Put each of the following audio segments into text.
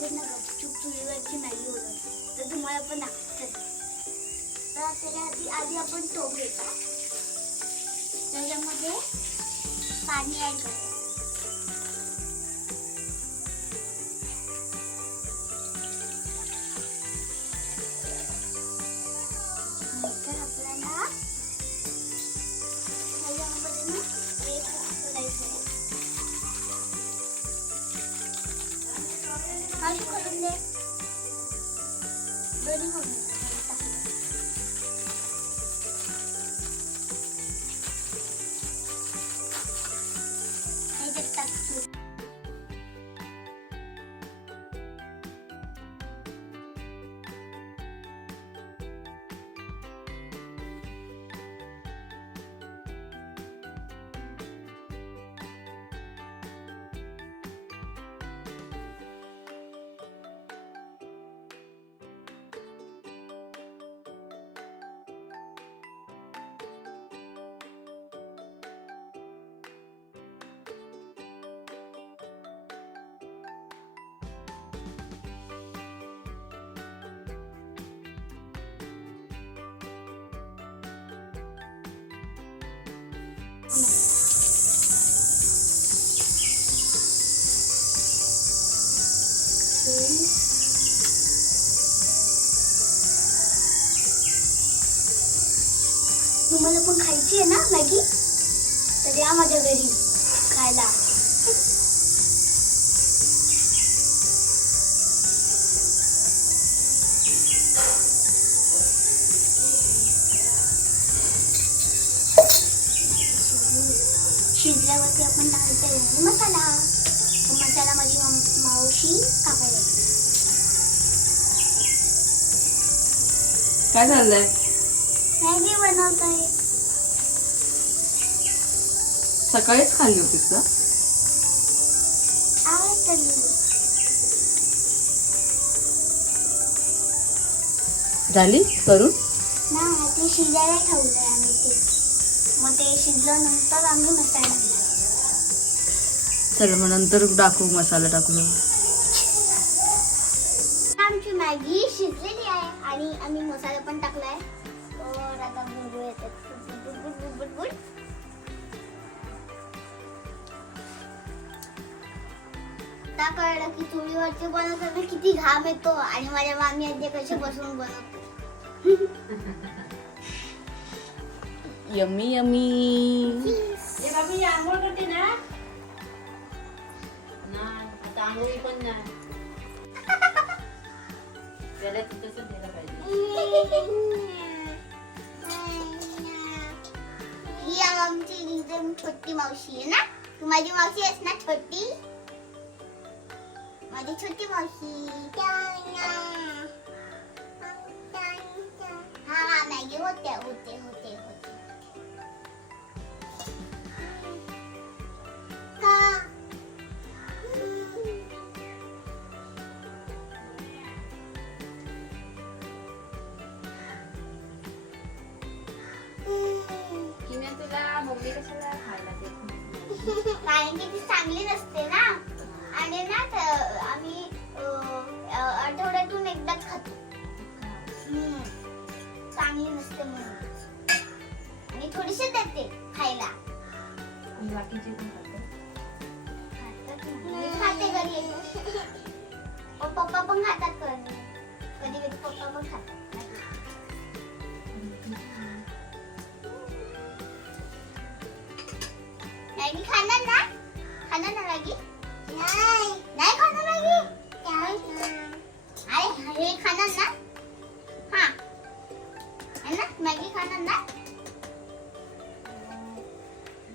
माझ्याकडे ना गपचूप चुलीवरची मॅगी होत, तर तुम्हाला पण दाखवत. तर त्याच्या आधी आपण टोप घेतो, त्याच्यामध्ये पाणी ऍड करायचं. नंतर आपल्याला त्याच्यामध्ये ना एक करायचं खाली करून दे, दोन्ही करून दे. तुम्हाला पण खायची आहे ना मॅगी, तर या माझ्या घरी खायला. शिजल्यावरती आपण टाकायचा मसाला. मसाला माझी मावशी टाकायला. काय चाललंय? मॅगी बनवत आहे. सकाळीच खाल्ली होतीस का? झाली करून ना, ते शिजायला ठेवलंय आम्ही ते. मग ते शिजल्यानंतर आम्ही मसाला टाकला. चल मग नंतर टाकू, मसाला टाकू. आमची मॅगी शिजलेली आहे आणि आम्ही मसाला पण टाकलाय. तर आता बुडबुड येतात, बुडबुड बुडबुड. आता कळलं की चुलीवरचे बनवताना किती घाम येतो आणि माझ्या मामी आजी कशी बसून बनवते. Yummy yummy. ए बाबी आंघोळ करते ना? नाही, आता आंघोळी पण नाही. त्याला तिथंच द्यायला पाहिजे. ही आमची एकदम छोटी मावशी आहे ना. तू माझी मावशी आहेस ना छोटी, माझी छोटी मावशी. हा मॅगी होते होते होते होते. किने तुला मम्मी कशाला खायला देत नाही? कारण की ती चांगली नसते ना, आणि ना आम्ही आठवड्यातून एकदाच खातो. चांगली नसते म्हणून, आणि थोडीशी देते खायला. आणि बाकीचे पण खातात. मी खाते घरी. पप्पा पण खातात, कधी कधी पप्पा पण खातात. मॅगी खाणार ना? खाणार ना मॅगी? नाही नाही खाणार मॅगी. अरे हे खाणार ना? हा है ना, मॅगी खाणार ना?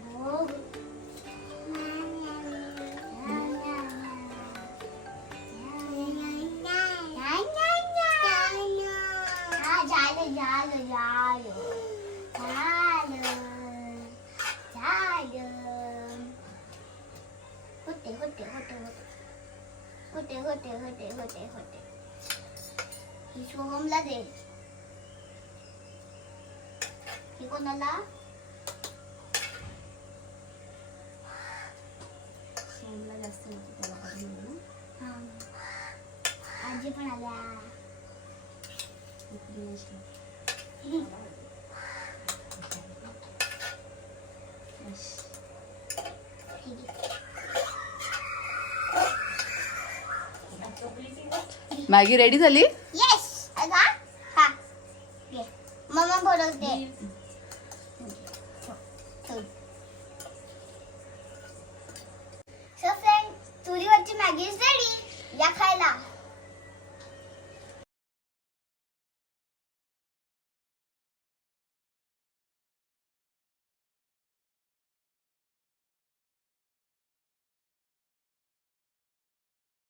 हो. होते. ही सोहमला दे. ही कोणाला? सोहमला जास्त नको त्याला कमी. हा. आजी पण आल्या. मॅगी रेडी झाली? येस. अगा हा घे. मम्मा बोलवते.